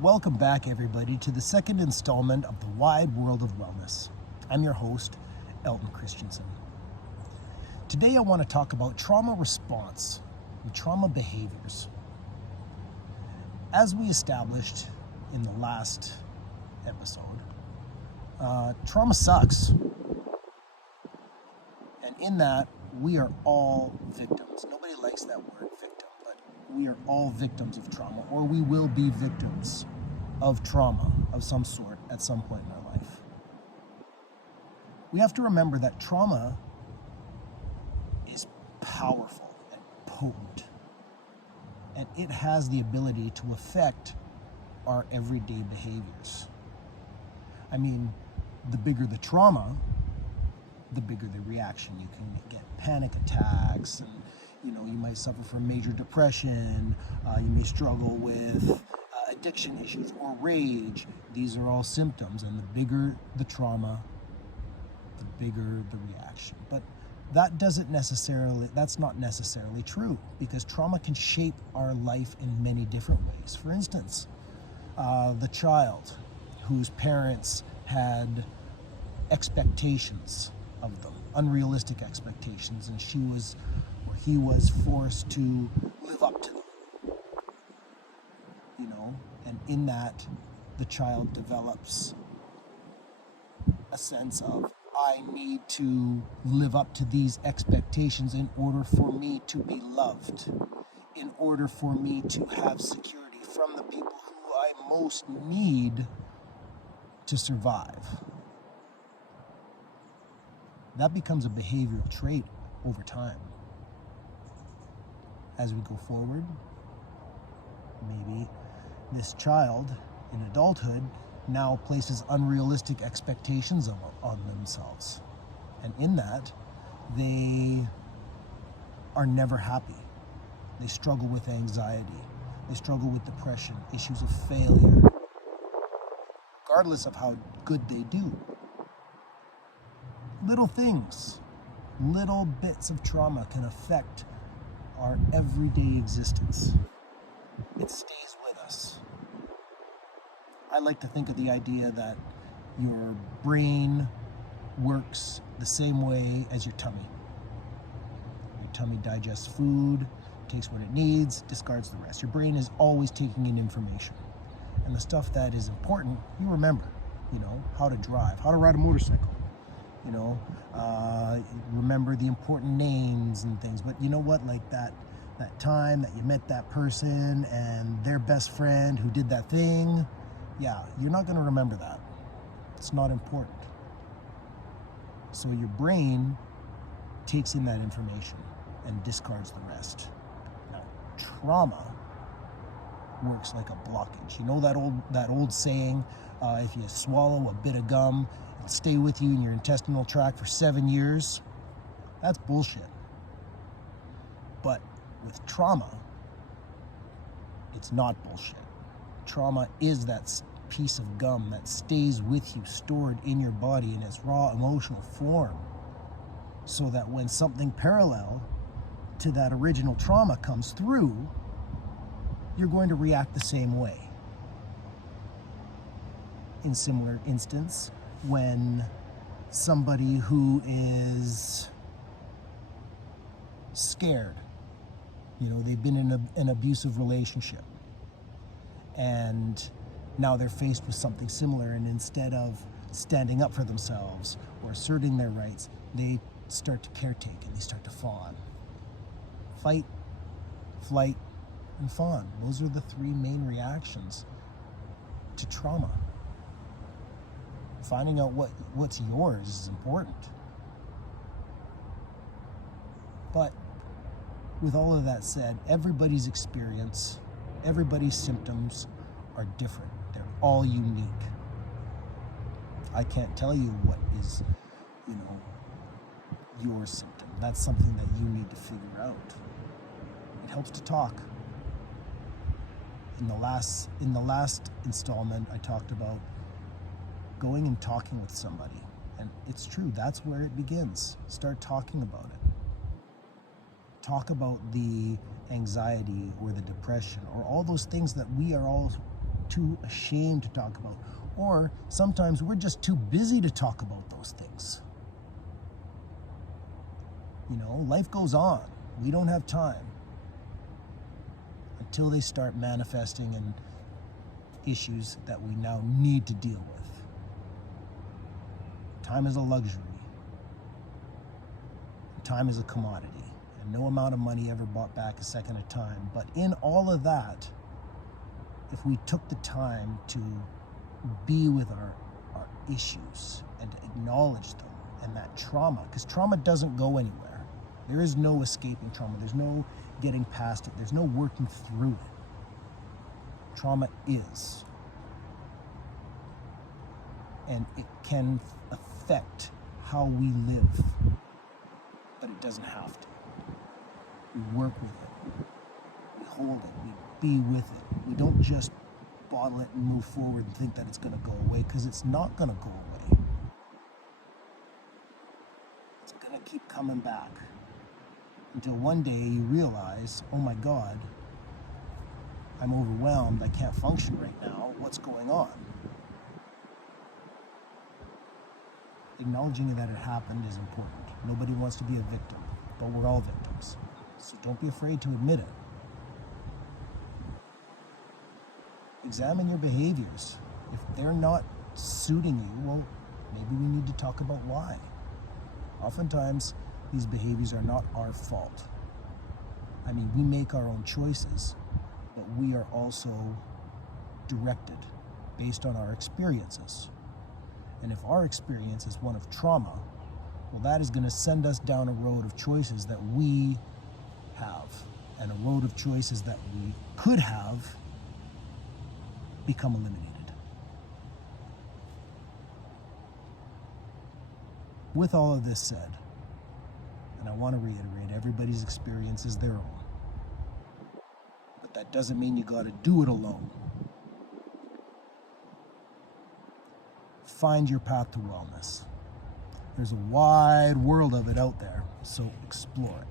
Welcome back, everybody, to the second installment of the Wide World of Wellness. I'm your host, Elton Christensen. Today I want to talk about trauma response and trauma behaviors. As we established in the last episode, trauma sucks. And in that, we are all victims. Nobody likes that word, victim, but we are all victims of trauma, or we will be victims of trauma of some sort at some point in our life. We have to remember that trauma is powerful and potent, and it has the ability to affect our everyday behaviors. I mean, the bigger the trauma, the bigger the reaction. You can get panic attacks, and you might suffer from major depression. You may struggle with addiction issues or rage. These are all symptoms, and the bigger the trauma, the bigger the reaction. But that's not necessarily true, because trauma can shape our life in many different ways. For instance, the child whose parents had expectations of them, unrealistic expectations, and he was forced to live up to them. And in that, the child develops a sense of, I need to live up to these expectations in order for me to be loved, in order for me to have security from the people who I most need to survive. That becomes a behavioral trait over time. As we go forward, maybe this child in adulthood now places unrealistic expectations on themselves. And in that, they are never happy. They struggle with anxiety. They struggle with depression, issues of failure, regardless of how good they do. Little things, little bits of trauma can affect our everyday existence. It stays with us. I like to think of the idea that your brain works the same way as your tummy. Your tummy digests food, takes what it needs, discards the rest. Your brain is always taking in information. And the stuff that is important, you remember. How to drive, how to ride a motorcycle. Remember the important names and things. But you know what? Like that time that you met that person and their best friend who did that thing, yeah, you're not going to remember that. It's not important. So your brain takes in that information and discards the rest. Now, trauma works like a blockage. You know that old saying, if you swallow a bit of gum, it'll stay with you in your intestinal tract for 7 years? That's bullshit. But with trauma, it's not bullshit. Trauma is that piece of gum that stays with you, stored in your body in its raw emotional form, so that when something parallel to that original trauma comes through, you're going to react the same way. In similar instance, when somebody who is scared, they've been in an abusive relationship, and now they're faced with something similar, and instead of standing up for themselves or asserting their rights, they start to caretake and they start to fawn. Fight, flight, and fawn. Those are the three main reactions to trauma. Finding out what's yours is important. But with all of that said, everybody's experience, everybody's symptoms are different. They're all unique. I can't tell you what is, your symptom. That's something that you need to figure out. It helps to talk. In the last installment, I talked about going and talking with somebody. And it's true, that's where it begins. Start talking about it. Talk about the anxiety or the depression or all those things that we are all too ashamed to talk about. Or sometimes we're just too busy to talk about those things. You know, life goes on. We don't have time until they start manifesting in issues that we now need to deal with. Time is a luxury. Time is a commodity. And no amount of money ever bought back a second of time. But in all of that, if we took the time to be with our issues and to acknowledge them and that trauma, because trauma doesn't go anywhere. There is no escaping trauma. There's no getting past it. There's no working through it. Trauma is. And it can affect how we live, but it doesn't have to. We work with it. We hold it. We be with it. We don't just bottle it and move forward and think that it's going to go away, because it's not going to go away. It's going to keep coming back until one day you realize, oh my God, I'm overwhelmed. I can't function right now. What's going on? Acknowledging that it happened is important. Nobody wants to be a victim, but we're all victims. So don't be afraid to admit it. Examine your behaviors. If they're not suiting you, well, maybe we need to talk about why. Oftentimes, these behaviors are not our fault. I mean, we make our own choices, but we are also directed based on our experiences. And if our experience is one of trauma, well, that is going to send us down a road of choices that we have, and a road of choices that we could have become eliminated. With all of this said, and I want to reiterate, everybody's experience is their own. But that doesn't mean you got to do it alone. Find your path to wellness. There's a wide world of it out there, so explore it.